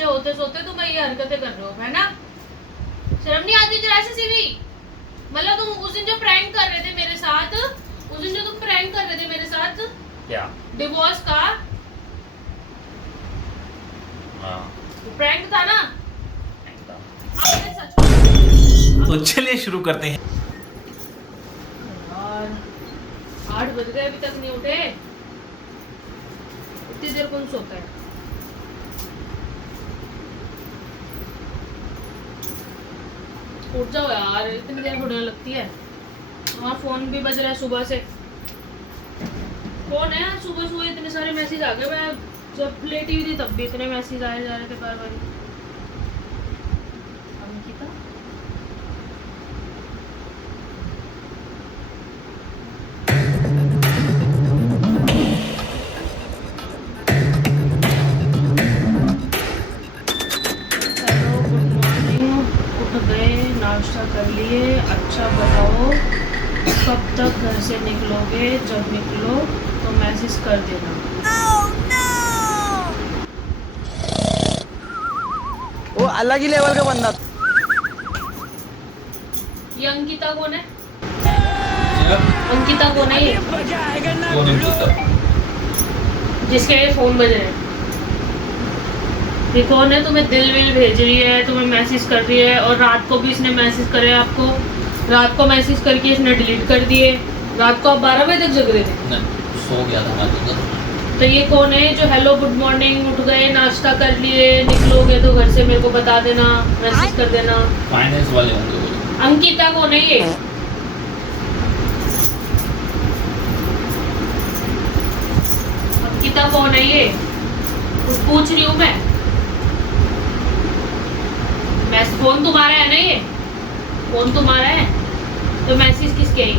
बच्चे होते सोते तुम ये हरकतें कर रहे हो, है ना? शर्म नहीं आती जरा सी भी? मतलब तुम उस दिन जो प्रैंक कर रहे थे मेरे साथ, उस दिन जो तुम प्रैंक कर रहे थे मेरे साथ, क्या डिवोर्स का प्रैंक था ना? आपने सच तो चलिए शुरू करते हैं। यार 8 बज गए अभी तक नहीं उठे। इतनी देर कौन सोता है? उठ जाओ यार, इतनी देर थोड़ी लगती है। वहाँ फोन भी बज रहा है सुबह से। कौन है? सुबह सुबह इतने सारे मैसेज आ गए। मैं जब लेटी हुई थी तब भी इतने मैसेज आए जा रहे थे बार बार। अंकिता नाश्ता कर लिए? अच्छा बताओ कब तक घर से निकलोगे? जब निकलो तो मैसेज कर देना। वो अलग ही लेवल का बंदा। ये अंकिता कौन है? अंकिता कौन है ये? जिसके ये फोन बज रहे हैं। ये कौन है? तुम्हें दिल विल भेज रही है, तुम्हें मैसेज कर रही है, और रात को भी इसने मैसेज करे आपको। रात को मैसेज करके इसने डिलीट कर दिए। रात को आप 12 बजे तक जग रहे थे? नहीं, सो गया था मैं तो ये कौन है जो हेलो गुड मॉर्निंग, उठ गए, नाश्ता कर लिए, निकलोगे तो घर से मेरे को बता देना, मैसेज कर देना? फाइनेंस वाले होंगे वो। अंकिता कौन है ये? अंकिता कौन है ये? कुछ पूछ रही हूँ मैं। फोन तुम्हारा है ना? ये फोन तुम्हारा है तो मैसेज किसके है?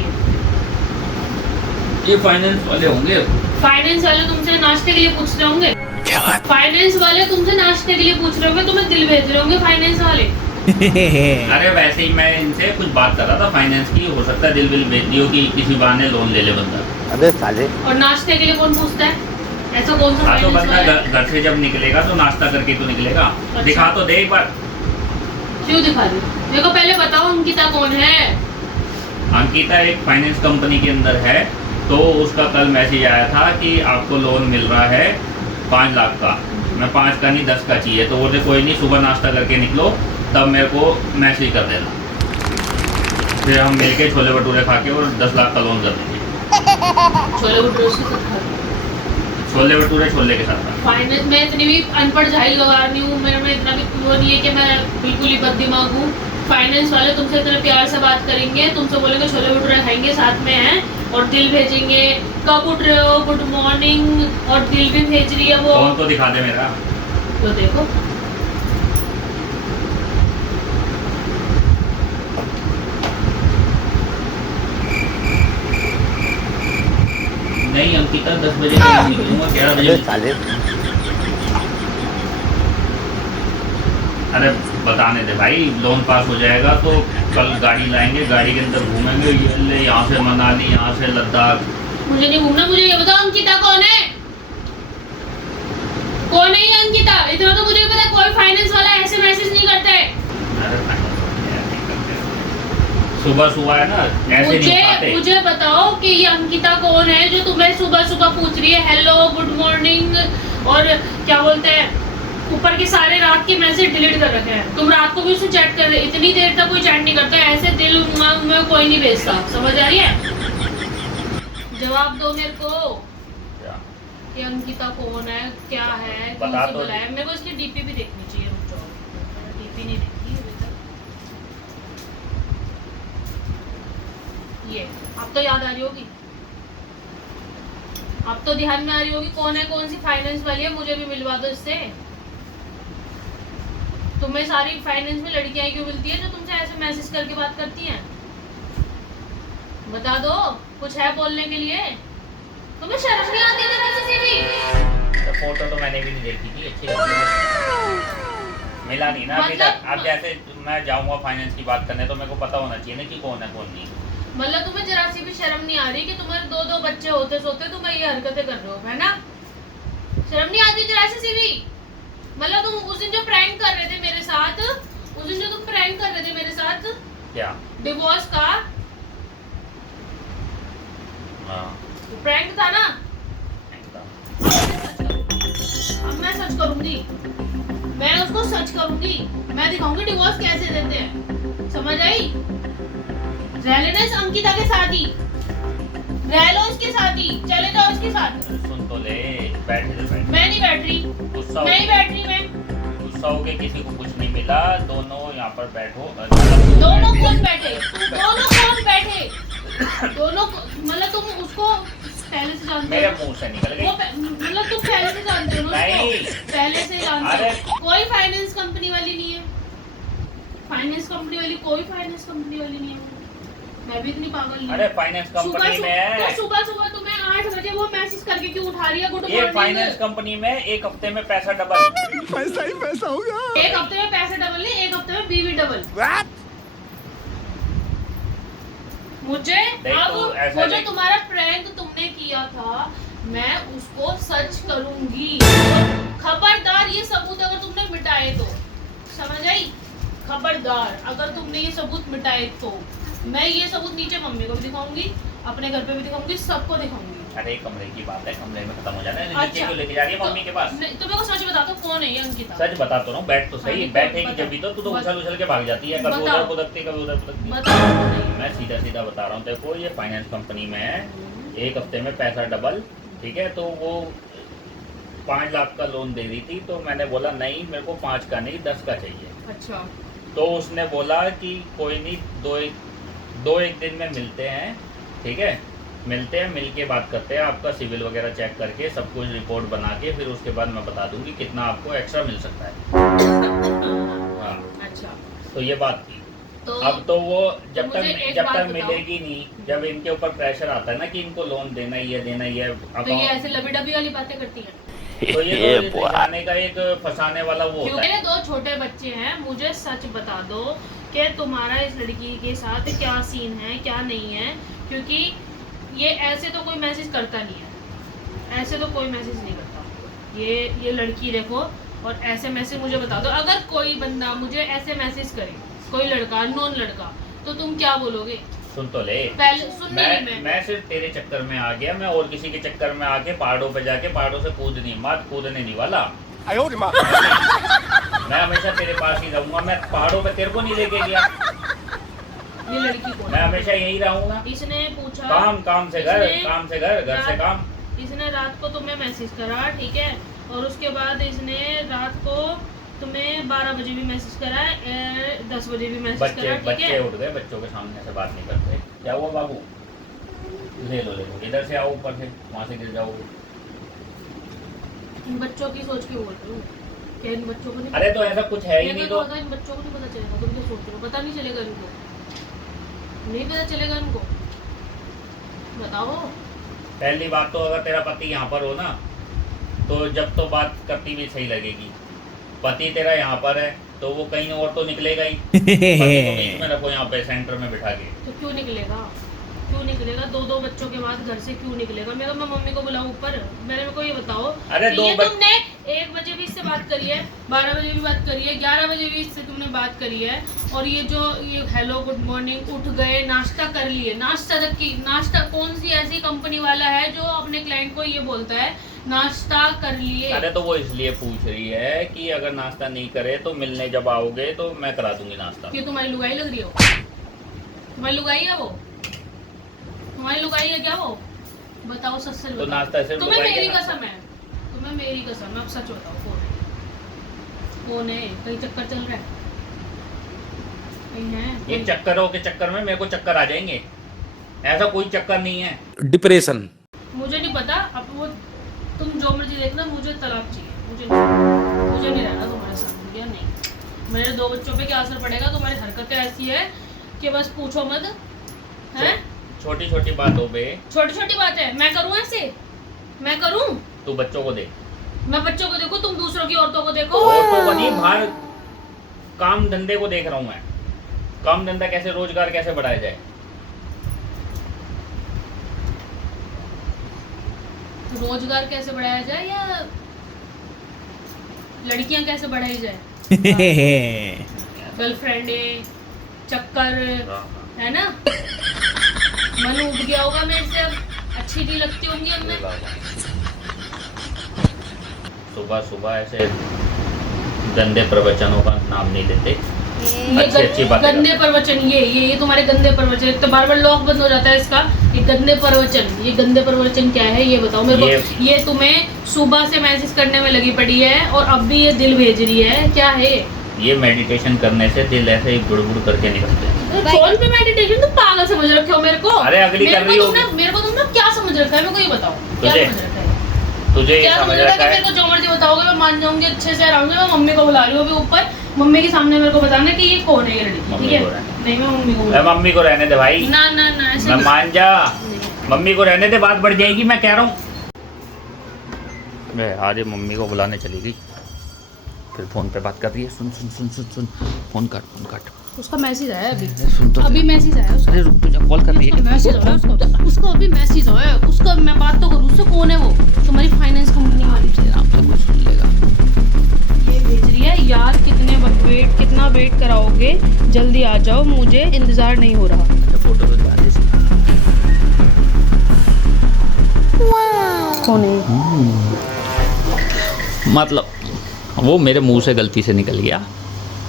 ये फाइनेंस वाले होंगे। फाइनेंस वाले तुमसे नाश्ते के लिए पूछ रहे होंगे। फाइनेंस वाले तुमसे नाश्ते के लिए पूछ रहे होंगे, तुम्हें दिल भेज रहे होंगे फाइनेंस वाले। अरे वैसे ही मैं इनसे कुछ बात कर रहा था फाइनेंस की। हो सकता है दिल विल भेज दियो कि किसी बहाने लोन ले ले बंदा। अबे साले। और नाश्ते के लिए कौन पूछता है? ऐसा कौन सा हाँ तो फाइनेंस बंदा वाला है? घर से जब निकलेगा तो नाश्ता करके तो निकलेगा। अच्छा। दिखा तो दे एक बार। क्यों दिखा दे? मेरे को पहले बताओ अंकिता कौन है? अंकिता एक फाइनेंस कंपनी के अंदर है। तो उसका कल मैसेज आया था कि आपको लोन मिल रहा है 5 लाख का। मैं 5 का नहीं 10 का चाहिए। तो बोलते कोई नहीं, सुबह नाश्ता करके निकलो तब मेरे को मैसेज कर देना। फिर हम मिलके छोले भटूरे खा के और 10 लाख का लोन कर देंगे। छोले भटूरे से सब छोले भटूरे छोले के साथ। फाइनेंस में इतनी भी अनपढ़ झाई लगा रही हूँ। मेरे में इतना भी वो नहीं है कि मैं बिल्कुल ही बददिमाग हूँ। फाइनेंस वाले तुमसे इतने प्यार से बात करेंगे, तुमसे बोलेंगे छोले भटूरे खाएंगे साथ में हैं, और दिल भेजेंगे कब उठ रहे हो, गुड मॉर्निंग, और दिल भी भेज रही है वो। फोन तो दिखा दे मेरा। तो देखो नहीं अंकिता 10 बजे नहीं निकलूंगा, 11 बजे। साले। अरे बताने दे भाई, लोन पास हो जाएगा तो कल गाड़ी लाएंगे, गाड़ी के अंदर घूमेंगे। ये ले यहाँ से मनाली, यहाँ से लद्दाख। मुझे नहीं घूमना। मुझे ये बताओ अंकिता कौन है? कौन है ये अंकिता? इतना तो मुझे पता है, कोई फाइनेंस वाला ऐसे मैसेज नहीं करता है। सुबह सुबह है ना, ऐसे नहीं उठाते। मुझे बताओ कि ये अंकिता कौन है जो तुम्हें सुबह सुबह पूछ रही है हेलो गुड मॉर्निंग, और क्या बोलते हैं, ऊपर के सारे रात के मैसेज डिलीट कर रखे हैं। तुम रात को भी उससे चैट कर रहे, इतनी देर तक कोई चैट नहीं करता। ऐसे दिल में कोई नहीं भेजता। समझ आ रही है? जवाब दो मेरे को कि अंकिता कौन है, क्या है, कौन बता सी तो बला है। मेरे को इसकी डीपी भी देखनी चाहिए। रुक जाओ, डीपी नहीं देखी अभी तक। ये अब तो याद आ रही होगी, अब तो ध्यान में आ रही होगी कौन है, कौन सी फाइनेंस वाली है। मुझे भी मिलवा दो इससे। तुम्हें सारी फाइनेंस में लड़कियां क्यों मिलती है जो तुमसे ऐसे मैसेज करके बात करती हैं? बता दो, कुछ है बोलने के लिए? तुम्हें शर्म नहीं आती है किसी से भी? तो फोटो तो मैंने भी नहीं देखी थी, अच्छी लग रही। मिला नहीं ना अभी तक। अब जैसे मैं जाऊंगा फाइनेंस की बात करने तो मेरे को पता होना चाहिए ना कि कौन है कौन नहीं। मतलब तुम्हें जरा सी भी शर्म नहीं आ रही कि तुम्हारे 2 बच्चे होते सोते तुम ये हरकतें कर रहे हो, है ना? शर्म नहीं आती जरा सी भी? मतलब तुम उस दिन जो प्रैंक कर रहे थे मेरे साथ, उस दिन जो तुम प्रैंक कर रहे थे मेरे साथ क्या? डिवोर्स का हाँ प्रैंक था ना, अब मैं सच करूंगी, मैं उसको सच करूंगी, मैं दिखाऊंगी डिवोर्स कैसे देते हैं, समझ आई? रह लेना इस अंकिता के साथ ही, रह लो इसके साथ ही, चले जाओ इसके साथ। सुन तो ले, बैठे तो बैठे। मैं नहीं बैठ रही, गुस्सा नहीं बैठ रही मैं। गुस्सा होके किसी को कुछ नहीं मिला, दोनों यहाँ पर बैठो। दोनों कौन बैठे? दोनों कौन बैठे? दोनों मतलब तुम उसको पहले से जानते मेरे हो? मुंह से निकल गई। मतलब तुम पहले से जानते हो ना नहीं। उसको? पहले से जानते अरे। हो। कोई फाइनेंस कंपनी वाली नहीं है, फाइनेंस कंपनी वाली, कोई फाइनेंस कंपनी वाली नहीं है। मैं भी इतनी पागल नहीं। अरे फाइनेंस कंपनी में है। तो सुबह सुबह तुम्हें 8 बजे वो मैसेज करके क्यों उठा रही है? गुड ये मॉर्निंग। फाइनेंस कंपनी में एक हफ्ते में पैसा डबल। पैसा ही पैसा होगा। एक हफ्ते में पैसे डबल नहीं, एक हफ्ते में बीवी डबल। मुझे देख अब तो ऐसा वो जो नहीं। तुम्हारा प्रैंक तुमने किया था, मैं उसको सच करूंगी। खबरदार ये सबूत अगर तुमने मिटाए तो, समझ आई? खबरदार अगर तुमने ये सबूत मिटाए तो मैं ये सबूत नीचे मम्मी को भी दिखाऊंगी, अपने घर पे भी दिखाऊंगी, सबको दिखाऊंगी। अरे कमरे की बात है, कमरे में खत्म हो जाना है। नीचे अच्छा। क्यों लेके जा रही है मम्मी के पास? नहीं, तो मेरे को सच बता दो कौन है ये अंकिता? सच बता तो ना, बैठ तो सही। हाँ, बैठेगी बता। जब भी तो तू तो बता। उछल उछल के भाग जाती है, कभी बताओ। उधर कुदकती कभी उधर कुदकती। बताओ कौन है? मैं सीधा सीधा बता रहा हूँ देखो, ये फाइनेंस कंपनी में है, एक हफ्ते में पैसा डबल, ठीक है? तो वो 5 लाख का लोन दे रही थी, तो मैंने बोला नहीं मेरे को 5 का नहीं 10 का चाहिए। अच्छा, तो उसने बोला कि कोई नहीं, दो एक दिन में मिलते हैं, ठीक है? मिलते हैं, मिल के बात करते हैं, आपका सिविल वगैरह चेक करके सब कुछ रिपोर्ट बना के फिर उसके बाद मैं बता दूंगी कितना आपको एक्स्ट्रा मिल सकता है। हाँ, अच्छा। तो ये बात थी। तो अब तो वो जब मुझे तक एक जब बात तक बताओ। मिलेगी नहीं, जब इनके ऊपर प्रेशर आता है ना कि इनको लोन देना ही है, देना ही है, तो ये ऐसे लबी डबी वाली बातें करती है। तो ये तो जाने का एक फंसाने वाला वो होता मेरे है। 2 छोटे बच्चे हैं, मुझे सच बता दो कि तुम्हारा इस लड़की के साथ क्या सीन है, क्या नहीं है, क्योंकि ये ऐसे तो कोई मैसेज करता नहीं है, ऐसे तो कोई मैसेज नहीं करता। ये लड़की देखो, और ऐसे मैसेज मुझे बता दो, अगर कोई बंदा मुझे ऐसे मैसेज करे, कोई लड़का, अननोन लड़का, तो तुम क्या बोलोगे? सुन तो ले, पहले सुनने नहीं मैं सिर्फ तेरे चक्कर में आ गया, मैं और किसी के चक्कर में आके पहाड़ों पे जाके पहाड़ों से कूदने नहीं वाला। मैं हमेशा तेरे पास ही रहूंगा, मैं पहाड़ों पे तेरे को नहीं लेके गया, ये लड़की को मैं हमेशा यही रहूंगा। इसने पूछा, काम से घर, इसने काम से घर, घर से काम। इसने रात को तुम्हें मैसेज करा, ठीक है, और उसके बाद इसने रात को तुम्हें 12 बजे भी मैसेज करा, 10 बजे भी मैसेज बच्चे करा, ठीक बच्चे है? उठ गए, बच्चों के सामने से बात नहीं करते। क्या हुआ बाबू? ले लो इधर से आओ, ऊपर से वहाँ से गिर जाओगे। इन बच्चों की सोच के बोल रही हूँ, क्या इन बच्चों को नहीं? अरे तो ऐसा कुछ है ही ये नहीं तो तो। होता है, इन बच्चों को नहीं पता चलेगा, तुम क्या सोच रहे हो? पता नहीं चलेगा इनको, नहीं पता चलेगा इनको, बताओ। पहली बात तो अगर तेरा पति यहाँ पर हो ना, तो जब तो बात करती भी सही लगेगी। पति तेरा यहाँ पर है तो वो कहीं और तो निकलेगा ही। पति को बीच में रखो, यहाँ पे सेंटर में बिठा के। तो क्यों निकलेगा? क्यों निकलेगा? 2 बच्चों के बाद घर से क्यों निकलेगा? मैं मम्मी को बुलाऊं ऊपर? मेरे को ये बताओ। अरे कि ये तुमने 1 बजे भी इससे बात करी है, 12 बजे भी बात करी है, 11 बजे भी इससे तुमने बात करी है, और ये जो ये हेलो गुड मॉर्निंग, उठ गए, नाश्ता कर लिए, नाश्ता तक की, नाश्ता कौन सी ऐसी कंपनी वाला है जो अपने क्लाइंट को ये बोलता है नाश्ता कर लिए? अरे तो वो इसलिए पूछ रही है कि अगर नाश्ता नहीं करे तो मिलने जब आओगे तो मैं करा दूंगी नाश्ता। क्यों तुम्हारी लुगाई लग रही हो? तुम्हारी लुगाई है वो? तुम्हारी लुगाई है क्या वो? बताओ सच से तो नाश्ता सिर्फ तुम्हें लुगाई मेरी का कसम है, तुम्हें मेरी कसम है, अब सच बताओ कौन है? कौन है? कहीं चक्कर चल रहा है? कहीं है? ये चक्करों के चक्कर में मेरे को चक्कर आ जाएंगे, ऐसा कोई चक्कर नहीं है। डिप्रेशन। मुझे नहीं पता, अब वो तुम जो मर्जी देखना, मुझे तलाक चाहिए, मुझे नहीं रहना तुम्हारे साथ, भैया नहीं। मेरे 2 बच्चों पे क्या असर पड़ेगा? तुम्हारी हरकतें ऐसी है कि बस पूछो मत, हैं? छोटी छोटी बातों पे छोटी छोटी बात है, मैं करूँ ऐसे? मैं करूँ? तू बच्चों को देख, मैं बच्चों को देखूं, तुम दूसरों की औरतों को देखो। औरतों को नहीं, बाहर काम धंधे को देख रहा हूँ मैं। काम धंधा कैसे, रोजगार कैसे बढ़ाया जाए। रोजगार कैसे बढ़ाया जाए, या लड़कियां कैसे बढ़ाई जाए, गर्लफ्रेंड चक्कर है ना, मन उब गया होगा मेरे से, अब अच्छी नहीं लगती होंगी अब मैं। सुबह सुबह ऐसे गंदे प्रवचनों का नाम नहीं लेते, अच्छी बात गंदे प्रवचन, ये तुम्हारे गंदे प्रवचन, एक तो बार बार लॉक बंद हो जाता है इसका। ये गंदे प्रवचन, ये गंदे प्रवचन क्या है ये बताओ मेरे को। ये तुम्हें सुबह से मैसेज करने में लगी पड़ी है और अब भी ये दिल भेज रही है, क्या है ये? मेडिटेशन करने से दिल ऐसे ही गुड़गुड़ करके निकलते हैं। फोन पे मेडिटेशन तुम पागल समझ रखे हो मेरे को। अरे अगली कर रही होगी। मेरे को तुमने क्या समझ रखा है, मेरे को ये बताओ क्या तुझे? समझ रखा है? तुझे ये क्या समझ रखा है? मेरे को जो मर्जी बताओगे मैं मान जाऊंगी, अच्छे से रहूंगी। मैं मम्मी को बुला रही हूँ अभी ऊपर, मम्मी के सामने मेरे को बताना कि ये कौन है ये लड़की, ठीक है? नहीं मैं मम्मी को मम्मी को रहने दे भाई, ना ना ना ऐसे मैं मान जा, मम्मी को रहने दे, बात बढ़ जाएगी, मैं कह रहा हूँ। आज मम्मी को बुलाने चली गई, फिर फोन पे बात कर रही है। सुन सुन सुन सुन सुन, फोन काट फोन काट। उसका मैसेज आया अभी, सुन तो अभी मैसेज आया उसका। अरे रुक, तुझे कॉल कर रही है। मैसेज आया उसका अभी मैसेज आया उसका, मैं बात तो करूँ उससे। कौन है वो? तुम्हारी फाइनेंस कंपनी वाली आप तो कुछ सुन लेगा। ये भेज रही है, यार कितना वेट कराओगे, जल्दी आ जाओ, मुझे इंतजार नहीं हो रहा। अच्छा फोटो भिजवा दे। कौन है? मतलब वो मेरे मुंह से गलती से निकल गया।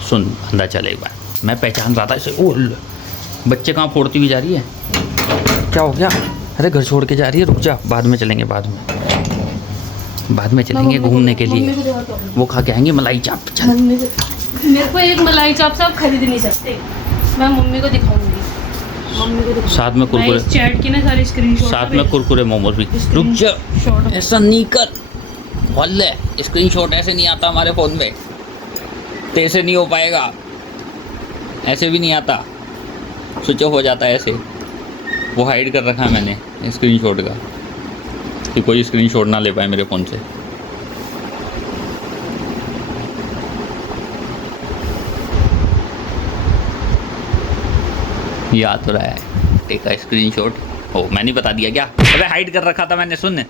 सुन अंदर चल एक बार, मैं पहचान रहा था इसे। ओ बच्चे कहाँ फोड़ती हुई जा रही है, क्या हो गया? अरे घर छोड़ के जा रही है, रुक जा, बाद में चलेंगे, बाद में चलेंगे घूमने के लिए। वो खा के आएंगे मलाई चाप। चल मेरे को एक मलाई चाप से आप खरीद नहीं सकते, मैं मम्मी को दिखाऊंगी। साथ में कुरकुरे, चैट की ना सारी स्क्रीनशॉट, साथ में कुरकुरे मोमोज भी। रुक जा, ऐसा नहीं कर, हल्ले स्क्रीनशॉट ऐसे नहीं आता हमारे फ़ोन में, तेरे से नहीं हो पाएगा, ऐसे भी नहीं आता, स्विच ऑफ हो जाता है ऐसे। वो हाइड कर रखा है मैंने स्क्रीनशॉट का, कि कोई स्क्रीनशॉट ना ले पाए मेरे फ़ोन से। याद तो रहा है, टेक का स्क्रीनशॉट। ओ मैंने ही बता दिया क्या? अबे हाइड कर रखा था मैंने, सुन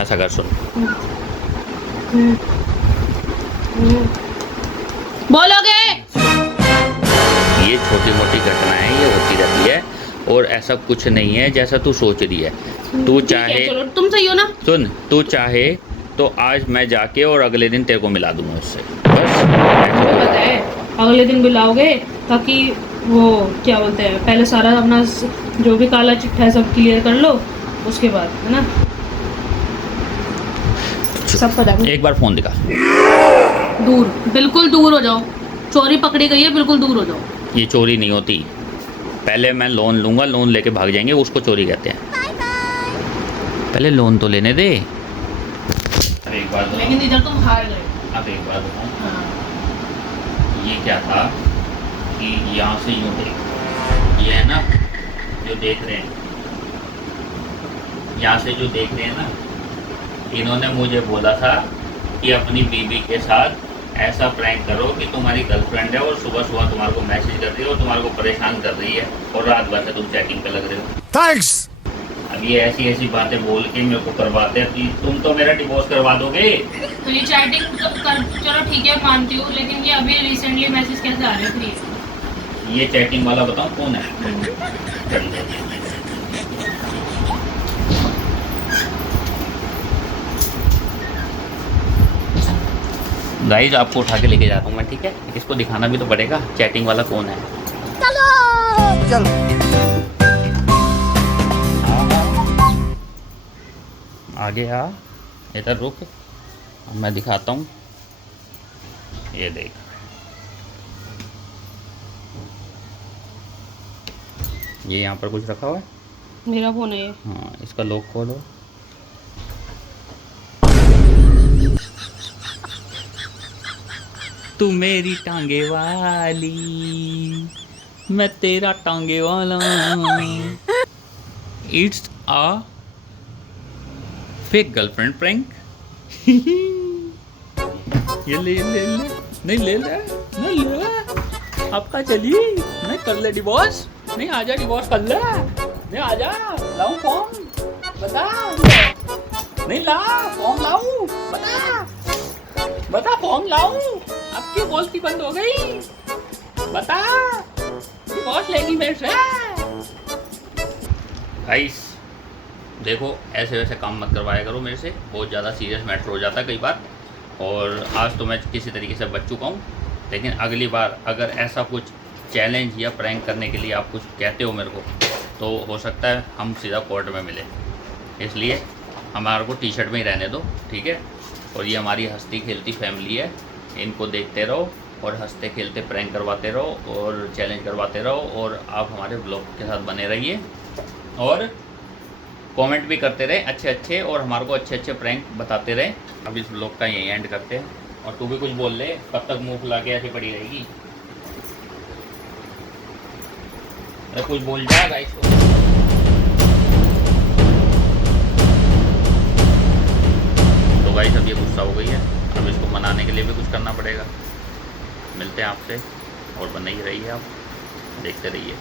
ऐसा कर, सुन बोलोगे? ये छोटी मोटी घटनाएं ये होती रहती है और ऐसा कुछ नहीं है जैसा तू सोच रही है। तू चाहे, चलो तुम सही हो ना, सुन, तू चाहे तो आज मैं जाके और अगले दिन तेरे को मिला दूंगा उससे, बस। पता है अगले दिन बुलाओगे ताकि वो क्या बोलते हैं, पहले सारा अपना जो भी काला चिट्ठा है सब क्लियर कर लो, उसके बाद है ना सब पता है। एक बार फ़ोन दिखा। दूर, बिल्कुल दूर हो जाओ, चोरी पकड़ी गई है, बिल्कुल दूर हो जाओ। ये चोरी नहीं होती, पहले मैं लोन लूँगा, लोन लेके भाग जाएंगे, उसको चोरी कहते हैं। पहले लोन तो लेने दे। अब एक बात, लेकिन इधर तुम हार गए। अब एक बात बताऊँ, हाँ। ये क्या था कि यहाँ से यूँ देख, ये है ना जो देख रहे हैं, यहाँ से जो देख रहे हैं ना, इन्होंने मुझे बोला था कि अपनी बीबी के साथ ऐसा प्रैंक करो कि तुम्हारी गर्लफ्रेंड है और सुबह सुबह तुम्हारे को मैसेज कर रही है और तुम्हारे को परेशान कर रही है और रात भर से तुम चैटिंग पे लग रहे हो। थैंक्स। अब ये ऐसी ऐसी बातें बोल के मेरे को करवाते हैं कि तुम तो मेरा डिवोर्स करवा दोगे। तो ये चैटिंग चलो ठीक है मानती हूँ, लेकिन ये अभी रिसेंटली मैसेज कैसे आ रहे हैं फिर? ये चैटिंग वाला बताऊँ कौन है? गाइस आपको उठा के लेके जाता हूँ मैं, ठीक है? इसको दिखाना भी तो पड़ेगा चैटिंग वाला कौन है। चलो चल। आगे आ, इधर रुक, अब मैं दिखाता हूँ। ये देख, ये यहाँ पर कुछ रखा हुआ है। मेरा फोन है ये। हाँ, इसका लॉक खोलो। तू मेरी टांगे वाली, मैं तेरा टांगे वाला। It's a fake girlfriend prank. ये ले ले ले, नहीं ले ले, नहीं ले, आपका चली, नहीं कर ले डिवोर्स, नहीं आजा डिवोर्स कर ले, नहीं आजा, लाऊं फोन, बता, नहीं ला, फोन लाऊं, बता फोन लाऊं, अब क्यों बोलती बंद हो गई, बता, डिवोर्स लेगी मेरे से। गाइस देखो ऐसे वैसे काम मत करवाया करो मेरे से, बहुत ज़्यादा सीरियस मैटर हो जाता है कई बार। और आज तो मैं किसी तरीके से बच चुका हूँ, लेकिन अगली बार अगर ऐसा कुछ चैलेंज या प्रैंक करने के लिए आप कुछ कहते हो मेरे को, तो हो सकता है हम सीधा कोर्ट में मिले। इसलिए हमारे को टी शर्ट में ही रहने दो, ठीक है। और ये हमारी हंसती खेलती फैमिली है, इनको देखते रहो और हंसते खेलते प्रैंक करवाते रहो और चैलेंज करवाते रहो, और आप हमारे ब्लॉग के साथ बने रहिए और कमेंट भी करते रहे अच्छे अच्छे, और हमारे को अच्छे अच्छे प्रैंक बताते रहे। अब इस ब्लॉग का यही एंड करते हैं, और तू भी कुछ बोल ले, कब तक मुंह फुला के ऐसे पड़ी रहेगी। अरे कुछ बोल जा गाइस को। तो गाइस अब ये गुस्सा हो गई है, अब इसको मनाने के लिए भी कुछ करना पड़ेगा। मिलते हैं आपसे, और बने ही रहिए आप, देखते रहिए।